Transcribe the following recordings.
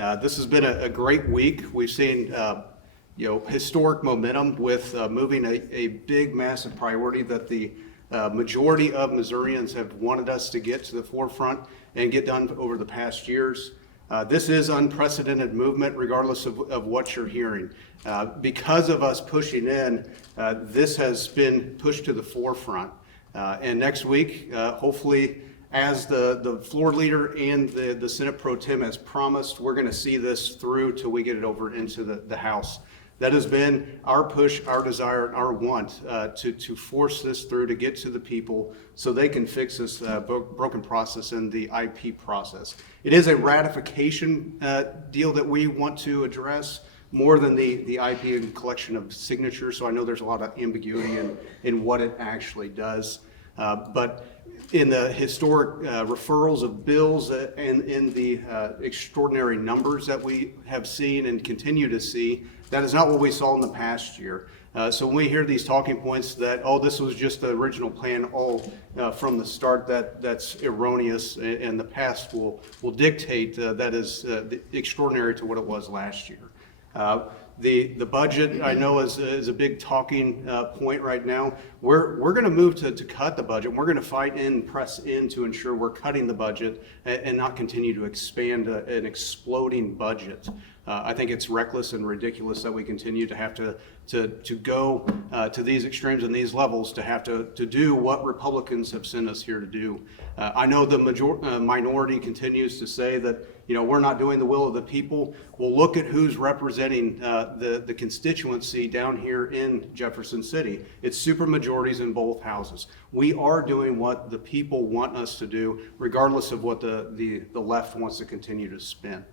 This has been a great week. We've seen historic momentum with moving a big, massive priority that the majority of Missourians have wanted us to get to the forefront and get done over the past years. This is unprecedented movement, regardless of what you're hearing. Because of us pushing in, this has been pushed to the forefront. And next week, hopefully, as the floor leader and the Senate Pro Tem has promised, we're going to see this through till we get it over into the House. That has been our push, our desire, and our want to force this through, to get to the people so they can fix this broken process in the IP process. It is a ratification deal that we want to address more than the IP and collection of signatures, so I know there's a lot of ambiguity in what it actually does. But in the historic referrals of bills and in the extraordinary numbers that we have seen and continue to see, that is not what we saw in the past year. So when we hear these talking points that, oh, this was just the original plan all from the start, that's erroneous, and the past will dictate that is extraordinary to what it was last year. The budget, I know, is a big talking point right now. We're going to move to cut the budget. We're going to fight and press in to ensure we're cutting the budget and not continue to expand an exploding budget. I think it's reckless and ridiculous that we continue to have to go to these extremes and these levels to have to do what Republicans have sent us here to do. I know the minority continues to say that we're not doing the will of the people. Well, look at who's representing the constituency down here in Jefferson City. It's supermajorities in both houses. We are doing what the people want us to do, regardless of what the left wants to continue to spin.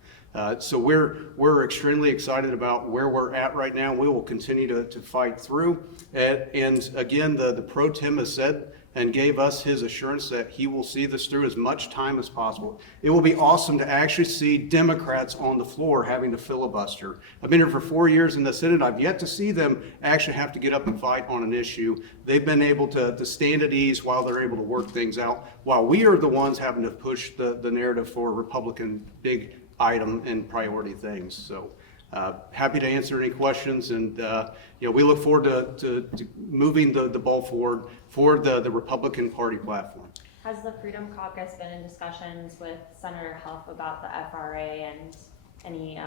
So we're extremely excited about where we're at right now. We will continue to fight through. And again, the Pro Tem has said and gave us his assurance that he will see this through as much time as possible. It will be awesome to actually see Democrats on the floor having to filibuster. I've been here for 4 years in the Senate. I've yet to see them actually have to get up and fight on an issue. They've been able to stand at ease while they're able to work things out, while we are the ones having to push the narrative for Republican big item and priority things. So happy to answer any questions, and we look forward to moving the ball forward for the Republican Party platform. Has the Freedom Caucus been in discussions with Senator Huff about the FRA and any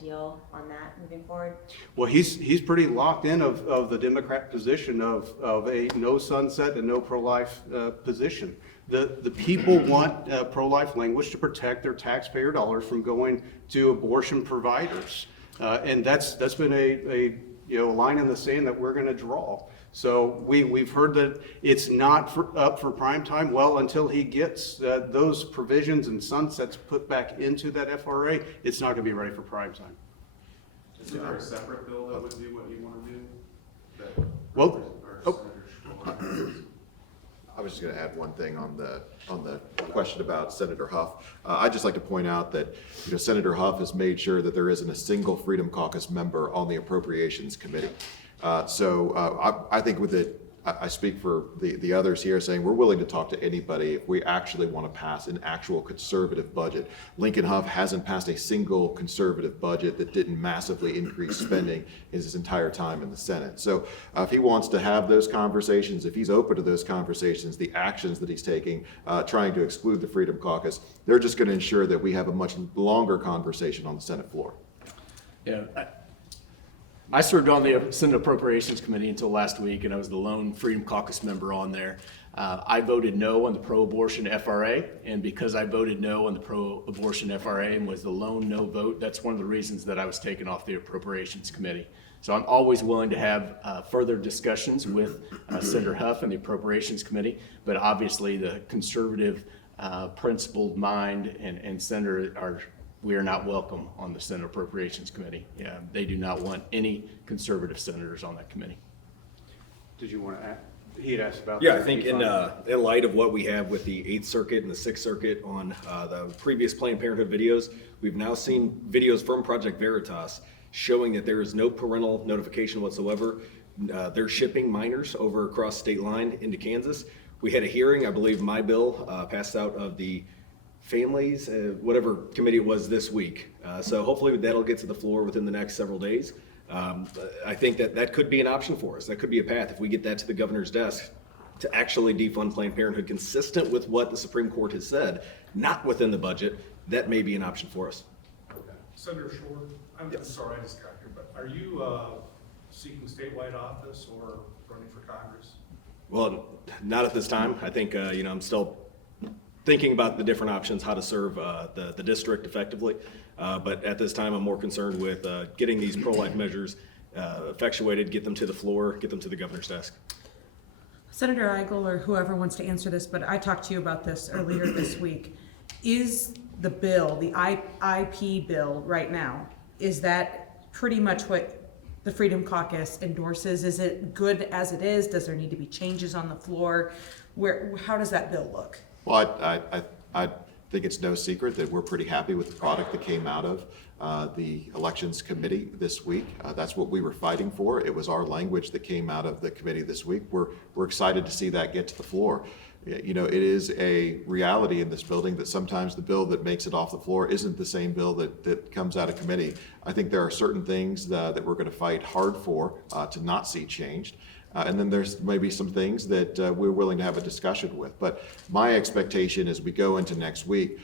deal on that moving forward? Well, he's pretty locked in of the Democrat position of a no sunset and no pro-life position. The people want pro-life language to protect their taxpayer dollars from going to abortion providers, and that's been a line in the sand that we're going to draw. So we've heard that it's not up for prime time. Well, until he gets those provisions and sunsets put back into that FRA, it's not going to be ready for prime time. Is there a separate bill that would do what you want to do? Well, I was just going to add one thing on the question about Senator Huff. I'd just like to point out that Senator Huff has made sure that there isn't a single Freedom Caucus member on the Appropriations Committee. So I think with it, I speak for the others here, saying we're willing to talk to anybody if we actually want to pass an actual conservative budget. Lincoln Huff hasn't passed a single conservative budget that didn't massively increase spending his entire time in the Senate. So if he wants to have those conversations, if he's open to those conversations, the actions that he's taking, trying to exclude the Freedom Caucus, they're just going to ensure that we have a much longer conversation on the Senate floor. Yeah. I served on the Senate Appropriations Committee until last week, and I was the lone Freedom Caucus member on there. I voted no on the pro-abortion FRA, and because I voted no on the pro-abortion FRA and was the lone no vote, that's one of the reasons that I was taken off the Appropriations Committee. So I'm always willing to have further discussions with Senator Huff and the Appropriations Committee, but obviously the conservative, principled mind and senator we are not welcome on the Senate Appropriations Committee. Yeah, they do not want any conservative senators on that committee. Did you want to add? He had asked about. Yeah, I think in light of what we have with the 8th Circuit and the 6th Circuit on the previous Planned Parenthood videos, we've now seen videos from Project Veritas showing that there is no parental notification whatsoever. They're shipping minors over across state line into Kansas. We had a hearing, I believe my bill passed out of the families, whatever committee it was this week. So hopefully that'll get to the floor within the next several days. I think that could be an option for us. That could be a path if we get that to the governor's desk to actually defund Planned Parenthood consistent with what the Supreme Court has said, not within the budget. That may be an option for us. Senator Shore, I'm sorry I just got here, but are you seeking statewide office or running for Congress? Well, not at this time. I think, I'm still thinking about the different options, how to serve the district effectively. But at this time, I'm more concerned with getting these pro-life measures effectuated, get them to the floor, get them to the governor's desk. Senator Eigel or whoever wants to answer this, but I talked to you about this earlier this week. Is the bill, the IP bill right now, is that pretty much what the Freedom Caucus endorses? Is it good as it is? Does there need to be changes on the floor? How does that bill look? Well, I think it's no secret that we're pretty happy with the product that came out of the Elections Committee this week. That's what we were fighting for. It was our language that came out of the committee this week. We're excited to see that get to the floor. You know, it is a reality in this building that sometimes the bill that makes it off the floor isn't the same bill that comes out of committee. I think there are certain things that we're going to fight hard for to not see changed. And then there's maybe some things that we're willing to have a discussion with. But my expectation as we go into next week,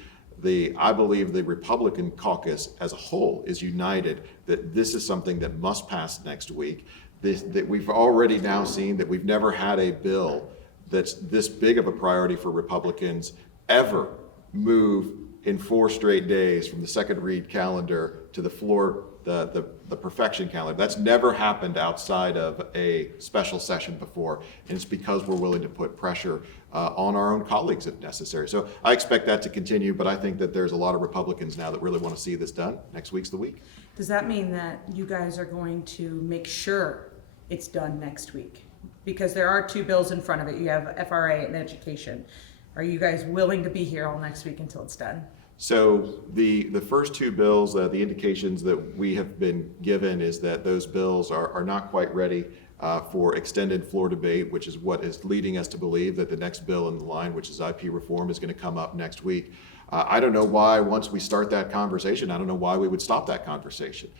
I believe the Republican caucus as a whole is united that this is something that must pass next week. That we've already now seen that we've never had a bill that's this big of a priority for Republicans ever move in 4 straight days from the second read calendar to the floor, the perfection calendar. That's never happened outside of a special session before, and it's because we're willing to put pressure on our own colleagues if necessary. So I expect that to continue, but I think that there's a lot of Republicans now that really want to see this done. Next week's the week. Does that mean that you guys are going to make sure it's done next week? Because there are 2 bills in front of it. You have FRA and education. Are you guys willing to be here all next week until it's done? So the first 2 bills, the indications that we have been given is that those bills are not quite ready for extended floor debate, which is what is leading us to believe that the next bill in the line, which is IP reform, is going to come up next week. I don't know why, once we start that conversation, I don't know why we would stop that conversation.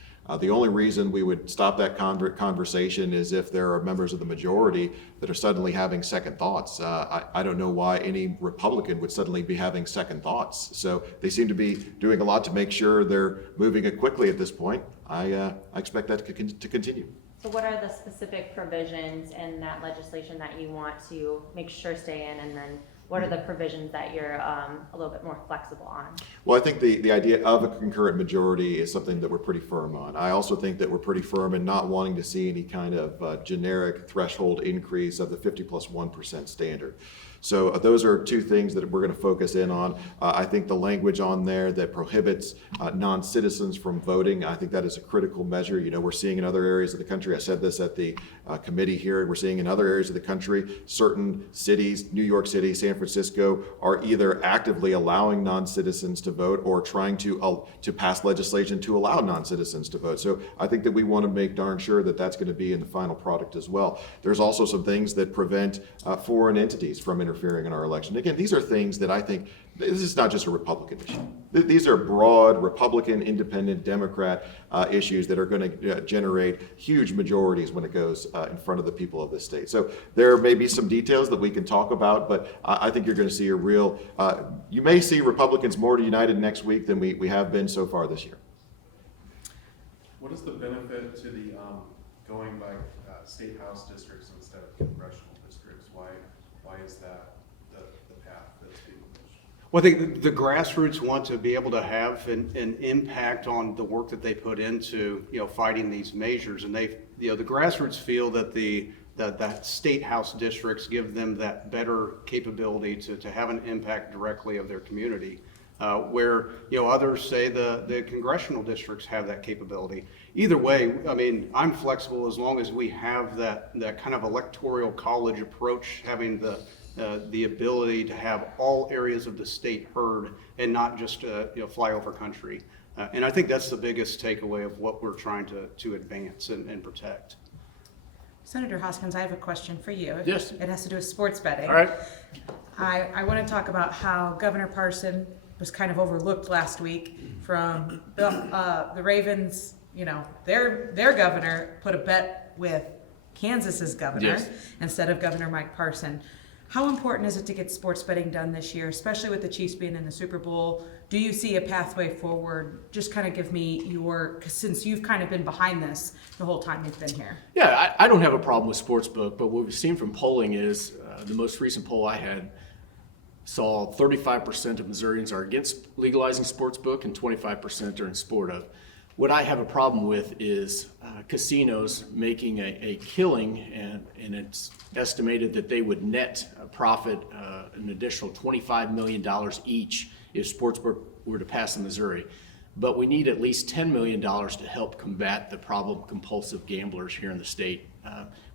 The only reason we would stop that conversation is if there are members of the majority that are suddenly having second thoughts. I don't know why any Republican would suddenly be having second thoughts. So they seem to be doing a lot to make sure they're moving it quickly at this point. I expect that to continue. So what are the specific provisions in that legislation that you want to make sure stay in, and then what are the provisions that you're a little bit more flexible on? Well, I think the idea of a concurrent majority is something that we're pretty firm on. I also think that we're pretty firm in not wanting to see any kind of generic threshold increase of the 50+1% standard. So those are 2 things that we're going to focus in on. I think the language on there that prohibits non-citizens from voting, I think that is a critical measure. You know, we're seeing in other areas of the country, I said this at the committee here, we're seeing in other areas of the country, certain cities, New York City, San Francisco, are either actively allowing non-citizens to vote or trying to pass legislation to allow non-citizens to vote. So I think that we want to make darn sure that that's going to be in the final product as well. There's also some things that prevent foreign entities from interfering in our election. Again, these are things that I think, this is not just a Republican issue. These are broad Republican, independent, Democrat issues that are going to generate huge majorities when it goes in front of the people of this state. So there may be some details that we can talk about, but I think you're going to see a real, you may see Republicans more united next week than we have been so far this year. What is the benefit to the going by state house districts instead of congressional districts? Why is that the path that's being pushed? Well, I think the grassroots want to be able to have an impact on the work that they put into, fighting these measures. And the grassroots feel that that state house districts give them that better capability to have an impact directly of their community. Where others say the congressional districts have that capability. Either way, I mean, I'm flexible as long as we have that kind of electoral college approach, having the ability to have all areas of the state heard and not just flyover country. And I think that's the biggest takeaway of what we're trying to advance and protect. Senator Hoskins, I have a question for you. Yes. It has to do with sports betting. All right. I want to talk about how Governor Parson was kind of overlooked last week from the Ravens. You know, their governor put a bet with Kansas's governor Yes. instead of Governor Mike Parson. How important is it to get sports betting done this year, especially with the Chiefs being in the Super Bowl? Do you see a pathway forward? Just kind of give me your, since you've kind of been behind this the whole time you've been here. Yeah, I don't have a problem with sportsbook, but what we've seen from polling is the most recent poll I had saw 35% of Missourians are against legalizing sportsbook and 25% are in support of. What I have a problem with is casinos making a killing, and it's estimated that they would net profit an additional $25 million each if sportsbook were to pass in Missouri. But we need at least $10 million to help combat the problem of compulsive gamblers here in the state.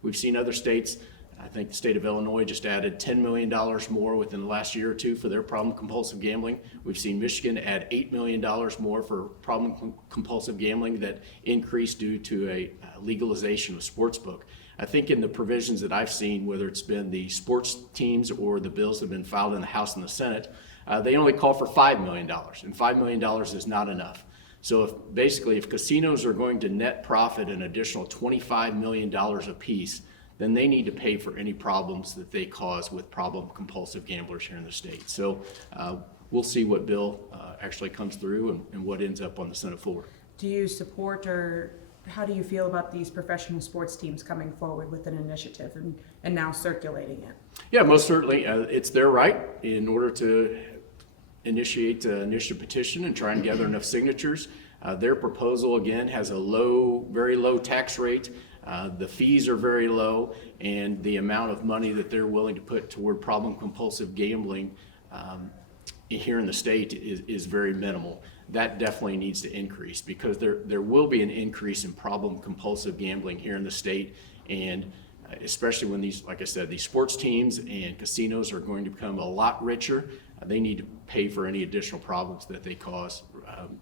We've seen other states. I think the state of Illinois just added $10 million more within the last year or two for their problem compulsive gambling. We've seen Michigan add $8 million more for problem compulsive gambling that increased due to a legalization of sportsbook. I think in the provisions that I've seen, whether it's been the sports teams or the bills that have been filed in the House and the Senate, they only call for $5 million, and $5 million is not enough. So if casinos are going to net profit an additional $25 million apiece, then they need to pay for any problems that they cause with problem compulsive gamblers here in the state. So we'll see what bill actually comes through and what ends up on the Senate floor. Do you support, or how do you feel about these professional sports teams coming forward with an initiative and now circulating it? Yeah, most certainly. It's their right in order to initiate an initiative petition and try and gather enough signatures. Their proposal, again, has a very low tax rate. The fees are very low, and the amount of money that they're willing to put toward problem compulsive gambling here in the state is very minimal. That definitely needs to increase, because there will be an increase in problem compulsive gambling here in the state, and especially when these, like I said, these sports teams and casinos are going to become a lot richer. They need to pay for any additional problems that they cause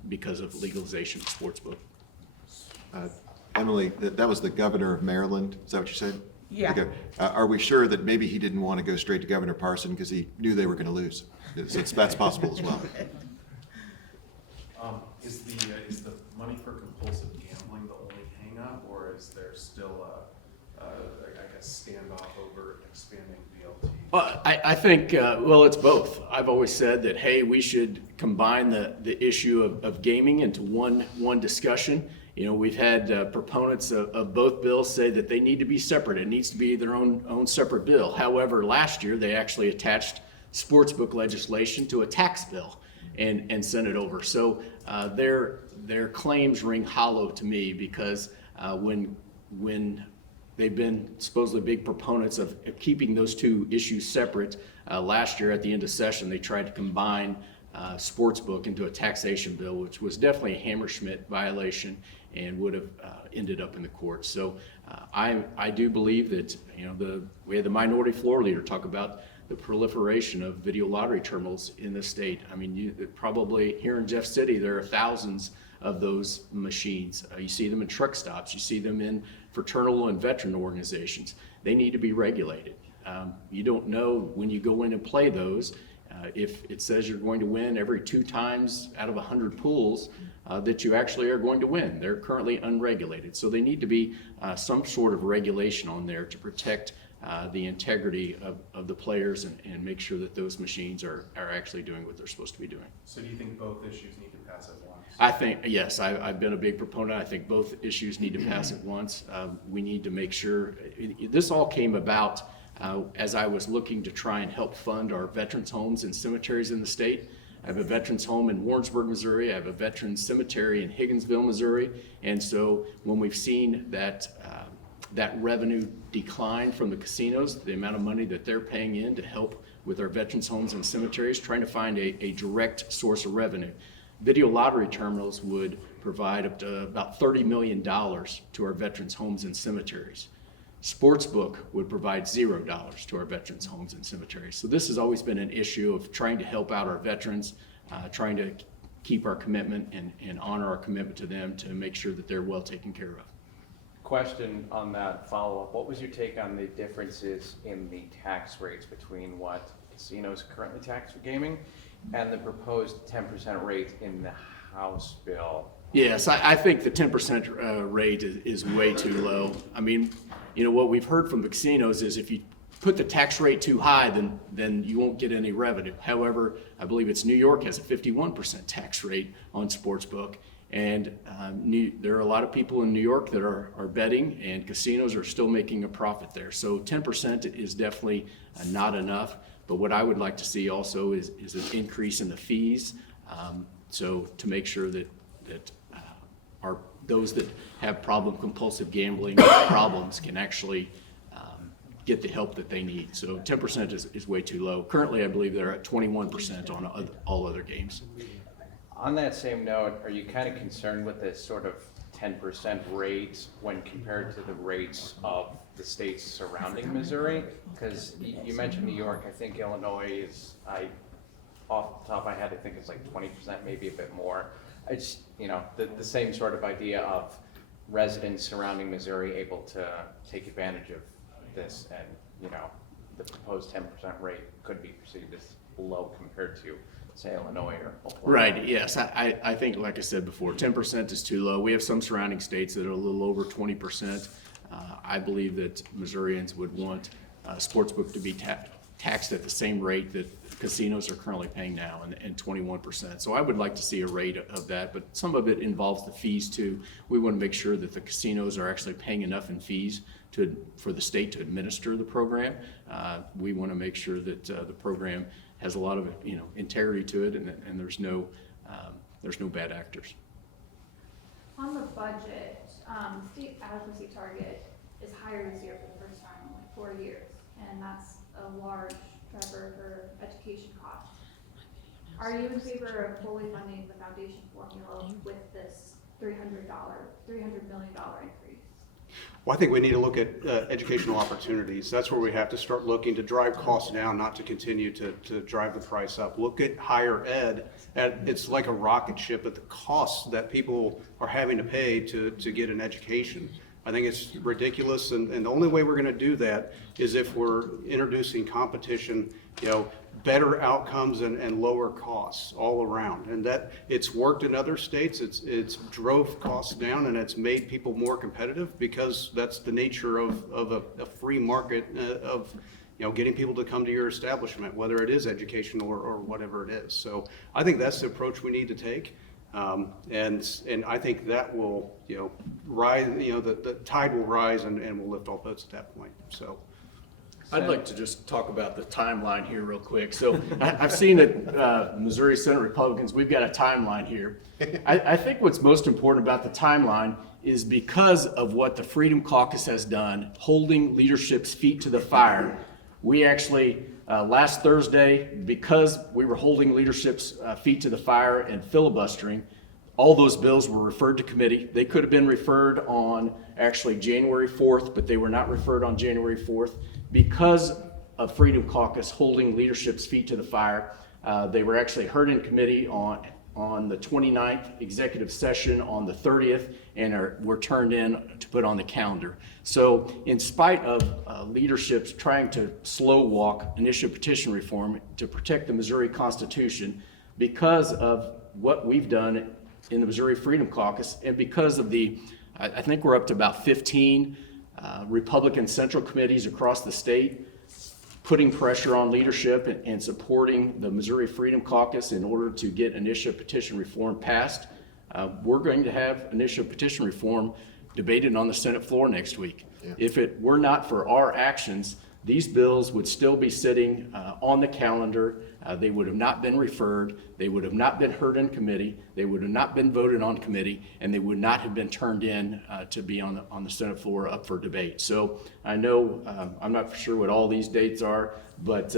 because of legalization of sportsbook. Emily, that was the governor of Maryland, is that what you said? Yeah. Okay. Are we sure that maybe he didn't want to go straight to Governor Parson because he knew they were going to lose? That's possible as well. Is the money for compulsive gambling the only hang-up, or is there still I guess, standoff over expanding VLT? I think, it's both. I've always said that, hey, we should combine the issue of gaming into one discussion. You know, we've had proponents of both bills say that they need to be separate. It needs to be their own separate bill. However, last year, they actually attached sportsbook legislation to a tax bill and sent it over. So their claims ring hollow to me, because when they've been supposedly big proponents of keeping those two issues separate, last year at the end of session, they tried to combine sportsbook into a taxation bill, which was definitely a Hammerschmidt violation and would have ended up in the courts. So I do believe that, we had the minority floor leader talk about the proliferation of video lottery terminals in the state. I mean, probably here in Jeff City, there are thousands of those machines. You see them in truck stops. You see them in fraternal and veteran organizations. They need to be regulated. You don't know when you go in and play those, if it says you're going to win every 2 times out of 100 pools, that you actually are going to win. They're currently unregulated. So they need to be some sort of regulation on there to protect the integrity of the players and make sure that those machines are actually doing what they're supposed to be doing. So do you think both issues need to pass at once? I think, yes, I've been a big proponent. I think both issues need to pass at once. We need to make sure, this all came about as I was looking to try and help fund our veterans' homes and cemeteries in the state. I have a veterans home in Warrensburg, Missouri. I have a veterans cemetery in Higginsville, Missouri. And so when we've seen that revenue decline from the casinos, the amount of money that they're paying in to help with our veterans homes and cemeteries, trying to find a direct source of revenue. Video lottery terminals would provide up to about $30 million to our veterans homes and cemeteries. Sportsbook would provide $0 to our veterans homes and cemeteries. So this has always been an issue of trying to help out our veterans, trying to keep our commitment and honor our commitment to them to make sure that they're well taken care of. Question on that follow-up. What was your take on the differences in the tax rates between what casinos currently tax for gaming and the proposed 10% rate in the House bill. Yes, I think the 10% rate is way too low. I mean, you know, what we've heard from the casinos is if you put the tax rate too high, then you won't get any revenue. However, I believe it's New York has a 51% tax rate on sportsbook. And there are a lot of people in New York that are betting, and casinos are still making a profit there. So 10% is definitely not enough. But what I would like to see also is an increase in the fees. So to make sure that those that have compulsive gambling problems can actually get the help that they need. So 10% is way too low. Currently, I believe they're at 21% on all other games. On that same note, are you kind of concerned with this sort of 10% rate when compared to the rates of the states surrounding Missouri? Because you mentioned New York, I think Illinois is, off the top of my head, I think it's like 20%, maybe a bit more. It's, you know, the same sort of idea of residents surrounding Missouri able to take advantage of this, and, you know, the proposed 10% rate could be perceived as low compared to, say, Illinois or Oklahoma. Right, yes. I think, like I said before, 10% is too low. We have some surrounding states that are a little over 20%. I believe that Missourians would want sportsbook to be taxed at the same rate that casinos are currently paying now, and 21%. So I would like to see a rate of that, but some of it involves the fees too. We want to make sure that the casinos are actually paying enough in fees for the state to administer the program. We want to make sure that the program has a lot of, you know, integrity to it, and there's no bad actors. On the budget, state adequacy target is higher this year for the first time in like 4 years, and that's a large driver for education costs. Are you in favor of fully funding the foundation formula with this $300 million increase? Well, I think we need to look at educational opportunities. That's where we have to start looking to drive costs down, not to continue to drive the price up. Look at higher ed. It's like a rocket ship at the costs that people are having to pay to get an education. I think it's ridiculous, and the only way we're going to do that is if we're introducing competition, you know, better outcomes and lower costs all around. And that it's worked in other states. It's drove costs down, and it's made people more competitive, because that's the nature of a free market of, you know, getting people to come to your establishment, whether it is education or whatever it is. So I think that's the approach we need to take. And I think that will, you know, rise, you know, the tide will rise, and we'll lift all boats at that point. So I'd like to just talk about the timeline here real quick. So I've seen that Missouri Senate Republicans, we've got a timeline here. I think what's most important about the timeline is because of what the Freedom Caucus has done, holding leadership's feet to the fire. We actually, last Thursday, because we were holding leadership's feet to the fire and filibustering, all those bills were referred to committee. They could have been referred on actually January 4th, but they were not referred on January 4th. Because of Freedom Caucus holding leadership's feet to the fire, they were actually heard in committee on the 29th, executive session on the 30th, and were turned in to put on the calendar. So in spite of leadership's trying to slow walk initiative petition reform to protect the Missouri Constitution, because of what we've done in the Missouri Freedom Caucus, and because of I think we're up to about 15 Republican central committees across the state, putting pressure on leadership and supporting the Missouri Freedom Caucus in order to get initiative petition reform passed. We're going to have initiative petition reform debated on the Senate floor next week. Yeah. If it were not for our actions, these bills would still be sitting on the calendar. They would have not been referred. They would have not been heard in committee. They would have not been voted on committee, and they would not have been turned in to be on the Senate floor up for debate. So I know I'm not sure what all these dates are, but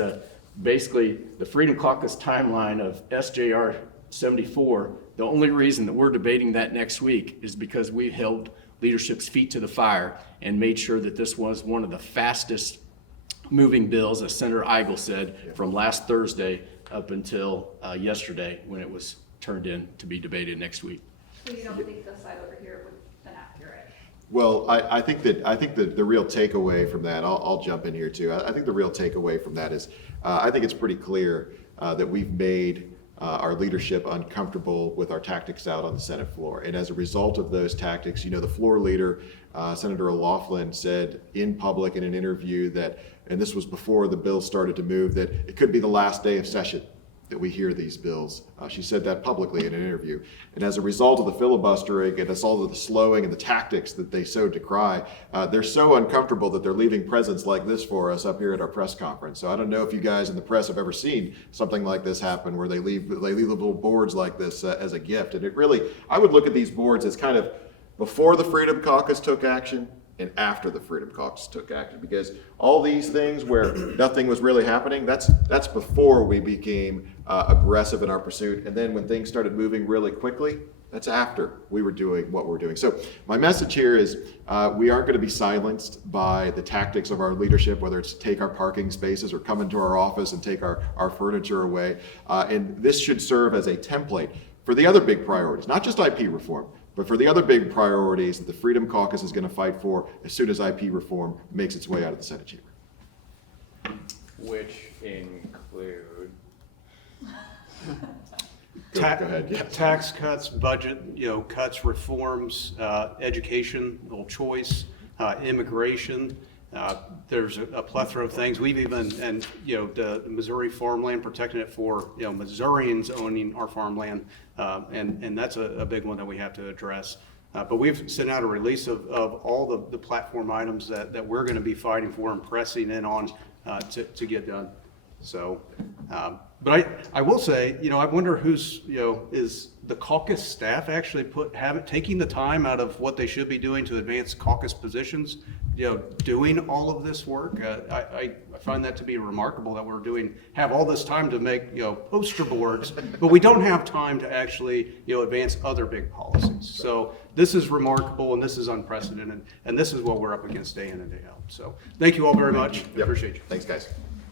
basically the Freedom Caucus timeline of SJR 74, the only reason that we're debating that next week is because we held leadership's feet to the fire and made sure that this was one of the fastest moving bills, as Senator Eigel said, from last Thursday up until yesterday, when it was turned in to be debated next week. So you don't think the side over here would have been accurate? Well, I think that the real takeaway from that, I'll jump in here too. I think the real takeaway from that is, I think it's pretty clear that we've made our leadership uncomfortable with our tactics out on the Senate floor. And as a result of those tactics, the floor leader, Senator O'Loughlin, said in public in an interview that, and this was before the bill started to move, that it could be the last day of session that we hear these bills. She said that publicly in an interview. And as a result of the filibustering and as all of the slowing and the tactics that they so decry, they're so uncomfortable that they're leaving presents like this for us up here at our press conference. So I don't know if you guys in the press have ever seen something like this happen, where they leave little boards like this as a gift. And it really, I would look at these boards as kind of before the Freedom Caucus took action and after the Freedom Caucus took action, because all these things where nothing was really happening, that's before we became aggressive in our pursuit. And then when things started moving really quickly, that's after we were doing what we're doing. So my message here is we aren't going to be silenced by the tactics of our leadership, whether it's take our parking spaces or come into our office and take our furniture away. And this should serve as a template for the other big priorities, not just IP reform, but for the other big priorities that the Freedom Caucus is going to fight for as soon as IP reform makes its way out of the Senate chamber. Which include, Go ahead. Yeah. Tax cuts, budget, cuts, reforms, educational choice, immigration. There's a plethora of things. We've even, and the Missouri farmland, protecting it for Missourians owning our farmland, and that's a big one that we have to address. But we've sent out a release of all the platform items that we're going to be fighting for and pressing in on to get done. So, but I will say, I wonder who's, is the caucus staff actually taking the time out of what they should be doing to advance caucus positions, doing all of this work? I find that to be remarkable that we're have all this time to make, poster boards, but we don't have time to actually, advance other big policies. So this is remarkable and this is unprecedented, and this is what we're up against day in and day out. So thank you all very much. Yep. Appreciate you. Thanks, guys.